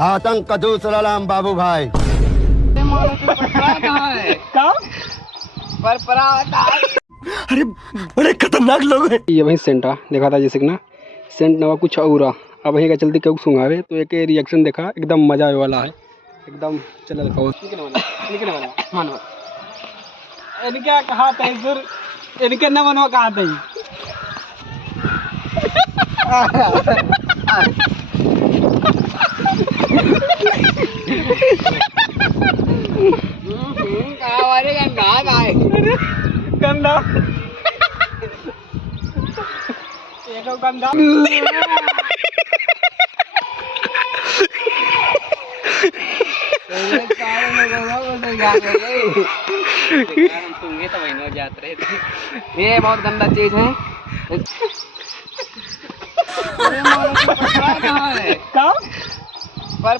आतंक का दूसरा नाम बाबू भाई। अरे बड़े खतरनाक लोग हैं। ये वही सेंटा देखा था जैसे कि ना सेंट नवा कुछ और अब वही का चलती क्यों सुंगावे तो एक रिएक्शन देखा एकदम मजा आने वाला है एकदम चल रखा इनका कहा था इधर इनके न मनवा कहा था गंदा एक गंदा ये बहुत गंदा चीज है। पर